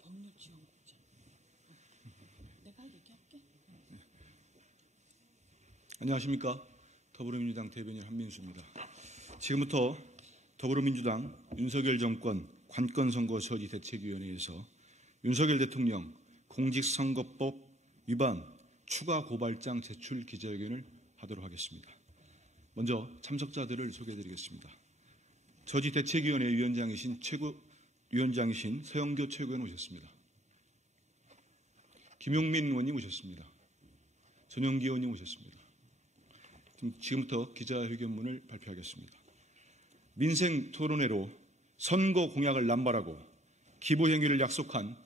법률지원국장. 내가 얘기할게. 안녕하십니까. 더불어민주당 대변인 한민수입니다. 지금부터 더불어민주당 윤석열 정권 관건선거 저지대책위원회에서 윤석열 대통령 공직선거법 위반 추가 고발장 제출 기자회견을 하도록 하겠습니다. 먼저 참석자들을 소개해드리겠습니다. 저지대책위원회 위원장이신 서영교 최고위원 오셨습니다. 김용민 의원님 오셨습니다. 전영기 의원님 오셨습니다. 지금부터 기자회견문을 발표하겠습니다. 민생토론회로 선거 공약을 남발하고 기부행위를 약속한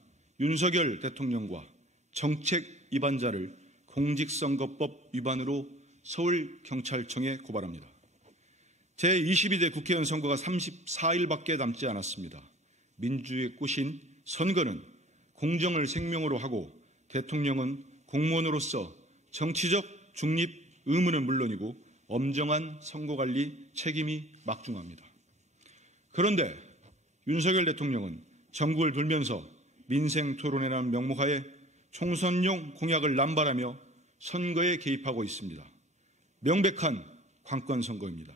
윤석열 대통령과 정책 위반자를 공직선거법 위반으로 서울경찰청에 고발합니다. 제22대 국회의원 선거가 34일밖에 남지 않았습니다. 민주의 꽃인 선거는 공정을 생명으로 하고 대통령은 공무원으로서 정치적 중립 의무는 물론이고 엄정한 선거관리 책임이 막중합니다. 그런데 윤석열 대통령은 전국을 돌면서 민생토론회라는 명목하에 총선용 공약을 남발하며 선거에 개입하고 있습니다. 명백한 관건선거입니다.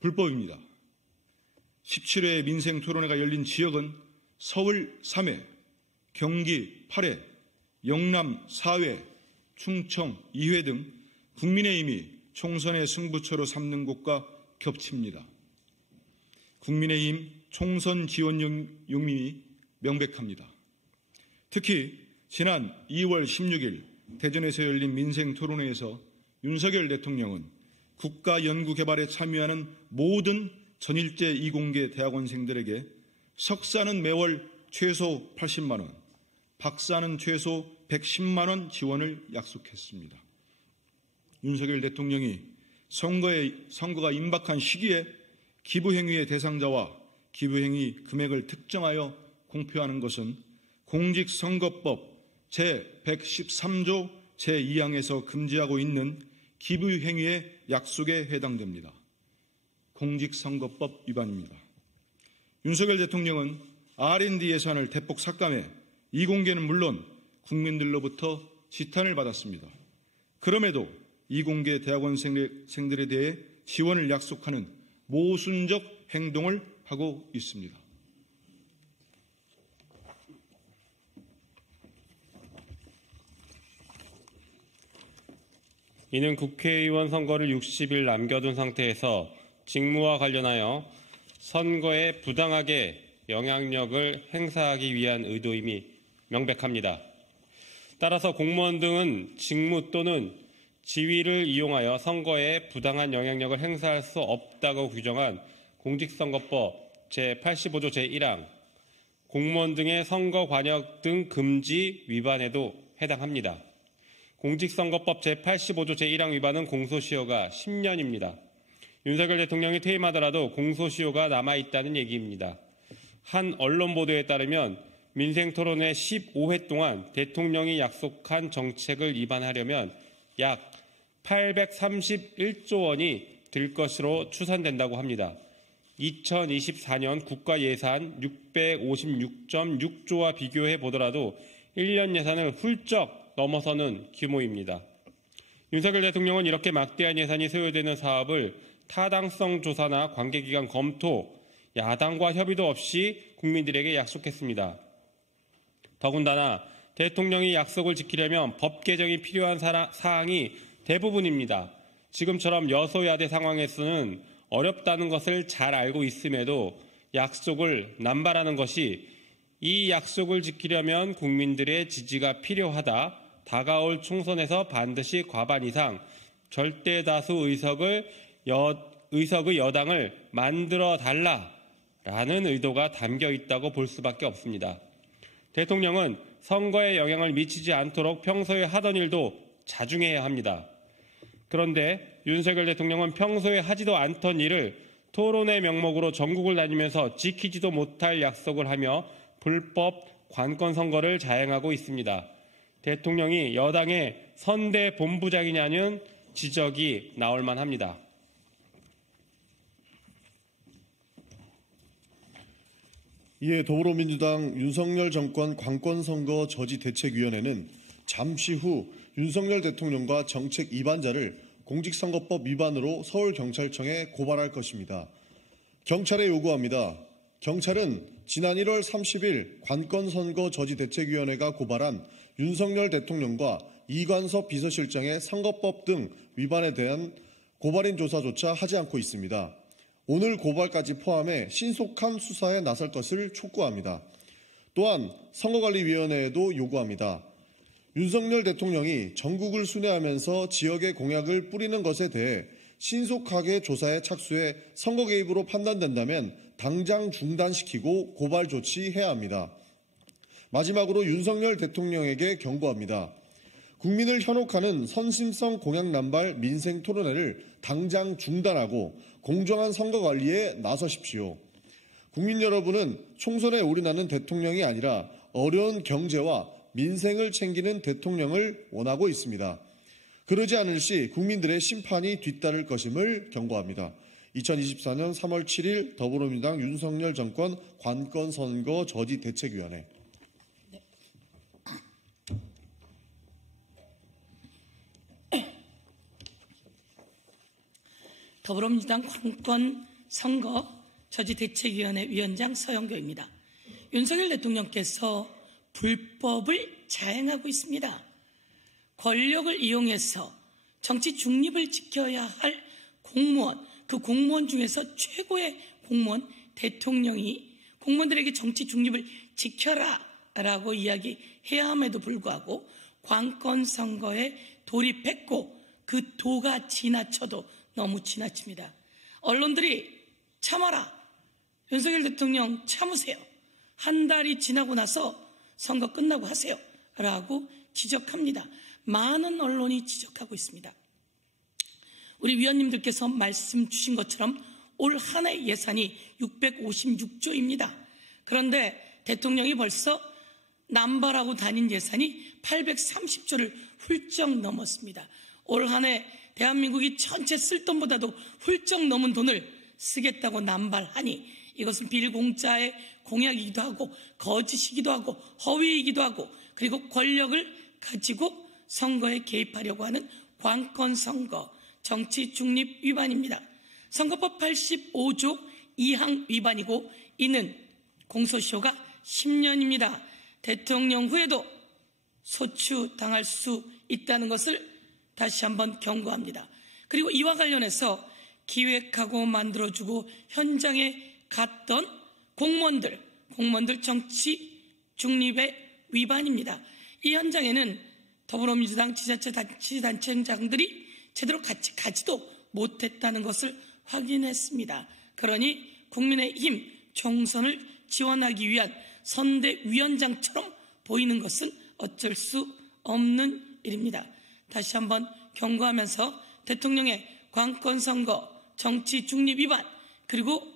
불법입니다. 17회 민생토론회가 열린 지역은 서울 3회, 경기 8회, 영남 4회, 충청 2회 등 국민의힘이 총선의 승부처로 삼는 곳과 겹칩니다. 국민의힘 총선 지원 용인이 명백합니다. 특히 지난 2월 16일 대전에서 열린 민생토론회에서 윤석열 대통령은 국가연구개발에 참여하는 모든 전일제 이공계 대학원생들에게 석사는 매월 최소 80만 원, 박사는 최소 110만 원 지원을 약속했습니다. 윤석열 대통령이 선거가 임박한 시기에 기부행위의 대상자와 기부행위 금액을 특정하여 공표하는 것은 공직선거법 제113조 제2항에서 금지하고 있는 기부행위의 약속에 해당됩니다. 공직선거법 위반입니다. 윤석열 대통령은 R&D 예산을 대폭 삭감해 이공계는 물론 국민들로부터 지탄을 받았습니다. 그럼에도 이공계 대학원생들에 대해 지원을 약속하는 모순적 행동을 하고 있습니다. 이는 국회의원 선거를 60일 남겨둔 상태에서 직무와 관련하여 선거에 부당하게 영향력을 행사하기 위한 의도임이 명백합니다. 따라서 공무원 등은 직무 또는 지위를 이용하여 선거에 부당한 영향력을 행사할 수 없다고 규정한 공직선거법 제85조 제1항 공무원 등의 선거 관여 등 금지 위반에도 해당합니다. 공직선거법 제85조 제1항 위반은 공소시효가 10년입니다. 윤석열 대통령이 퇴임하더라도 공소시효가 남아있다는 얘기입니다. 한 언론 보도에 따르면 민생토론회 15회 동안 대통령이 약속한 정책을 위반하려면 약 831조 원이 들 것으로 추산된다고 합니다. 2024년 국가예산 656.6조와 비교해 보더라도 1년 예산을 훌쩍 넘어서는 규모입니다. 윤석열 대통령은 이렇게 막대한 예산이 소요되는 사업을 타당성 조사나 관계기관 검토, 야당과 협의도 없이 국민들에게 약속했습니다. 더군다나 대통령이 약속을 지키려면 법 개정이 필요한 사항이 대부분입니다. 지금처럼 여소야대 상황에서는 어렵다는 것을 잘 알고 있음에도 약속을 남발하는 것이 이 약속을 지키려면 국민들의 지지가 필요하다. 다가올 총선에서 반드시 과반 이상 절대 다수 의석의 여당을 만들어 달라라는 의도가 담겨 있다고 볼 수밖에 없습니다. 대통령은 선거에 영향을 미치지 않도록 평소에 하던 일도 자중해야 합니다. 그런데 윤석열 대통령은 평소에 하지도 않던 일을 토론회 명목으로 전국을 다니면서 지키지도 못할 약속을 하며 불법 관건 선거를 자행하고 있습니다. 대통령이 여당의 선대 본부장이냐는 지적이 나올 만합니다. 이에 더불어민주당 윤석열 정권 관건선거 저지대책위원회는 잠시 후 윤석열 대통령과 정책 위반자를 공직선거법 위반으로 서울경찰청에 고발할 것입니다. 경찰에 요구합니다. 경찰은 지난 1월 30일 관건선거 저지대책위원회가 고발한 윤석열 대통령과 이관섭 비서실장의 선거법 등 위반에 대한 고발인 조사조차 하지 않고 있습니다. 오늘 고발까지 포함해 신속한 수사에 나설 것을 촉구합니다. 또한 선거관리위원회에도 요구합니다. 윤석열 대통령이 전국을 순회하면서 지역의 공약을 뿌리는 것에 대해 신속하게 조사에 착수해 선거 개입으로 판단된다면 당장 중단시키고 고발 조치해야 합니다. 마지막으로 윤석열 대통령에게 경고합니다. 국민을 현혹하는 선심성 공약 남발 민생 토론회를 당장 중단하고 공정한 선거 관리에 나서십시오. 국민 여러분은 총선에 올인하는 대통령이 아니라 어려운 경제와 민생을 챙기는 대통령을 원하고 있습니다. 그러지 않을 시 국민들의 심판이 뒤따를 것임을 경고합니다. 2024년 3월 7일 더불어민주당 윤석열 정권 관건선거 저지대책위원회. 더불어민주당 관건선거 저지대책위원회 위원장 서영교입니다. 윤석열 대통령께서 불법을 자행하고 있습니다. 권력을 이용해서 정치 중립을 지켜야 할 공무원, 그 공무원 중에서 최고의 공무원 대통령이 공무원들에게 정치 중립을 지켜라 라고 이야기해야 함에도 불구하고 관건선거에 돌입했고 그 도가 지나쳐도 너무 지나칩니다. 언론들이 참아라. 윤석열 대통령 참으세요. 한 달이 지나고 나서 선거 끝나고 하세요. 라고 지적합니다. 많은 언론이 지적하고 있습니다. 우리 위원님들께서 말씀 주신 것처럼 올 한 해 예산이 656조입니다. 그런데 대통령이 벌써 남발하고 다닌 예산이 830조를 훌쩍 넘었습니다. 올 한 해 대한민국이 전체 쓸 돈보다도 훌쩍 넘은 돈을 쓰겠다고 남발하니 이것은 빌공짜의 공약이기도 하고 거짓이기도 하고 허위이기도 하고 그리고 권력을 가지고 선거에 개입하려고 하는 관건선거 정치 중립 위반입니다. 선거법 85조 2항 위반이고 이는 공소시효가 10년입니다. 대통령 후에도 소추당할 수 있다는 것을 다시 한번 경고합니다. 그리고 이와 관련해서 기획하고 만들어주고 현장에 갔던 공무원들 정치 중립의 위반입니다. 이 현장에는 더불어민주당 지자체단체장들이 제대로 같이 가지도 못했다는 것을 확인했습니다. 그러니 국민의힘 총선을 지원하기 위한 선대위원장처럼 보이는 것은 어쩔 수 없는 일입니다. 다시 한번 경고하면서 대통령의 관건선거 정치 중립 위반 그리고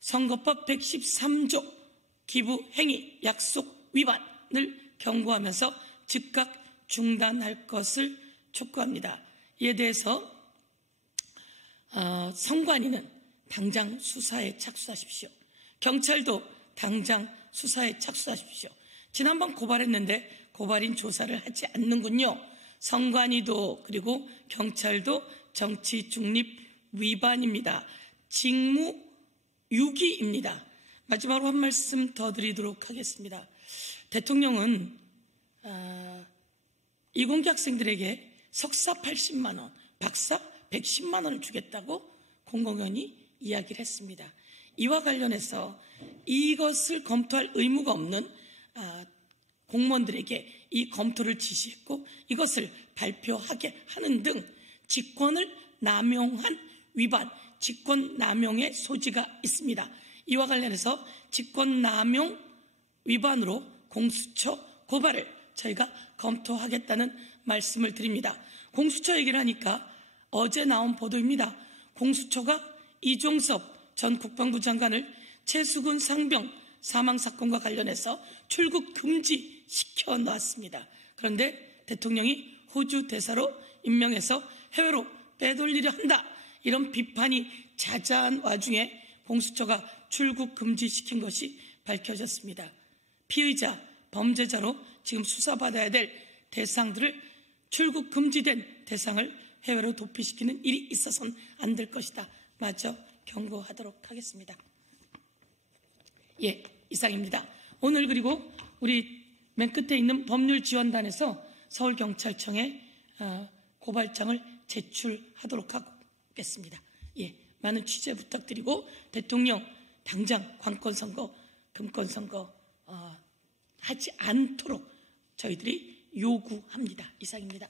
선거법 113조 기부행위 약속 위반을 경고하면서 즉각 중단할 것을 촉구합니다. 이에 대해서 선관위는 당장 수사에 착수하십시오. 경찰도 당장 수사에 착수하십시오. 지난번 고발했는데 고발인 조사를 하지 않는군요. 선관위도 그리고 경찰도 정치 중립 위반입니다. 직무유기입니다. 마지막으로 한 말씀 더 드리도록 하겠습니다. 대통령은 이공계 학생들에게 석사 80만 원, 박사 110만 원을 주겠다고 공공연히 이야기를 했습니다. 이와 관련해서 이것을 검토할 의무가 없는 공무원들에게 이 검토를 지시했고 이것을 발표하게 하는 등 직권을 남용한 위반, 직권남용의 소지가 있습니다. 이와 관련해서 직권남용 위반으로 공수처 고발을 저희가 검토하겠다는 말씀을 드립니다. 공수처 얘기를 하니까 어제 나온 보도입니다. 공수처가 이종섭 전 국방부 장관을 최수근 상병 사망사건과 관련해서 출국 금지 시켜놨습니다. 그런데 대통령이 호주 대사로 임명해서 해외로 빼돌리려 한다. 이런 비판이 자자한 와중에 공수처가 출국 금지시킨 것이 밝혀졌습니다. 피의자, 범죄자로 지금 수사받아야 될 대상들을 출국 금지된 대상을 해외로 도피시키는 일이 있어서는 안 될 것이다. 마저 경고하도록 하겠습니다. 예, 이상입니다. 오늘 그리고 우리 맨 끝에 있는 법률지원단에서 서울경찰청에 고발장을 제출하도록 하겠습니다. 예, 많은 취재 부탁드리고 대통령 당장 관건선거, 금권선거 하지 않도록 저희들이 요구합니다. 이상입니다.